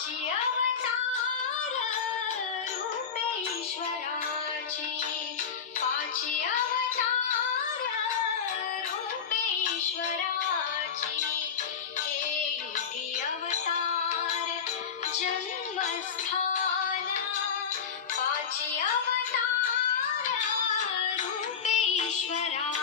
पाची अवतार रूपे ईश्वराची, पाची अवतार रूपे ईश्वराची, हे युगी अवतार जन्मस्थान, पाची अवतार रूपे ईश्वरा